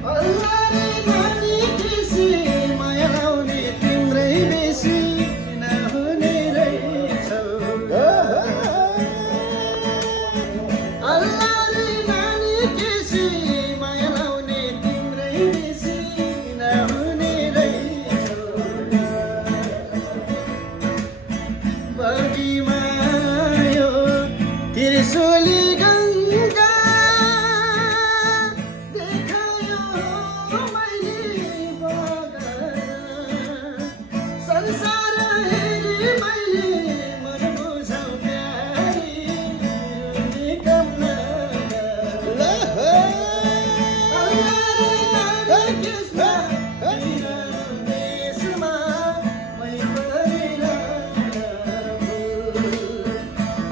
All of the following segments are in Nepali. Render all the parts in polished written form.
अल्लाह रे नानी किसी माया लाउने तिम्रै बेसी नहुने रहेछौ अल्लाह रे नानी किसी माया लाउने तिम्रै बेसी नहुने रहेछौ बगीमा यो त्रिशूली गङ्गा देखायो मैले बगान संसार हेरी मैले मन बुझाउ प्यारी निकम नगर अल्लाह रे नानी किस्मा बिरानो देशमा मै परिरहन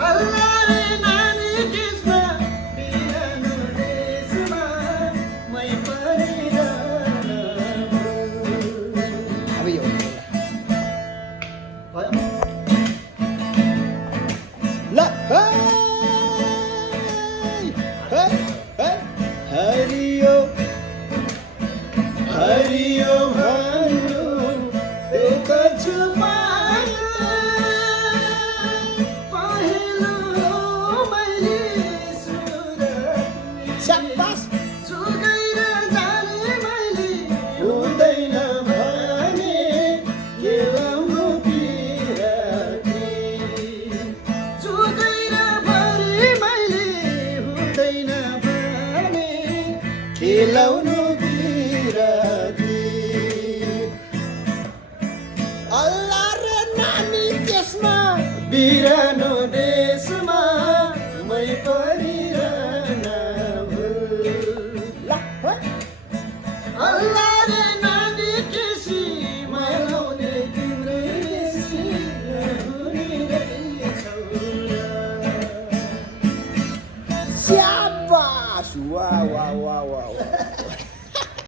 अल्लाह रे नानी किस्मा बिरानो देशमा मै परिरहन अब यो भयो ल हरियो हरियो भन्नु दुःख छुपायो पहेँलो मैले सुरत शाबास चुकेर जाने मैले हुँदैन भने के लाउनु पिराती चुकेर भरि मैले हुँदैन भने खेलाउनु बिराती अल्लाह रे नानी त्यसमा बिरानो देशमा मै परिरहन ल अल्लाह रे नानी केसी माया लाउने तिम्रै बेसी नहुने रहेछौ स्याबास वाह वाह वाह वाह वाह